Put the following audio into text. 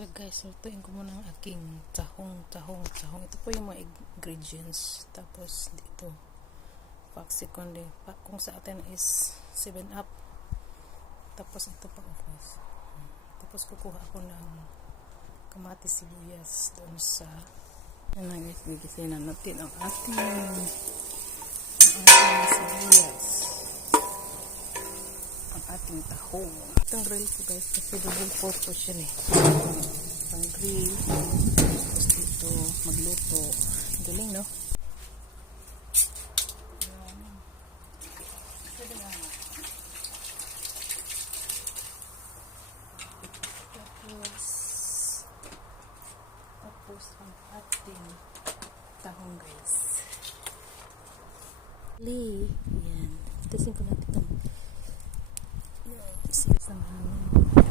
Wait guys, lutuin ko muna ang aking tahong. Ito po yung mga ingredients. Tapos dito, Foxycon din. Kung sa atin is 7-Up. Tapos ito pa guys. Tapos kukuha ako ng kamatis sibuyas doon sa guys, gigisin na natin ang ating sibuyas. Ang ating tahong. Itong grill ko guys kasi double purpose yun pang grill, tapos dito magluto. Galing no? Tapos ang ating tahong guys. Yan. Tasin ko natin itong sila sa hangin.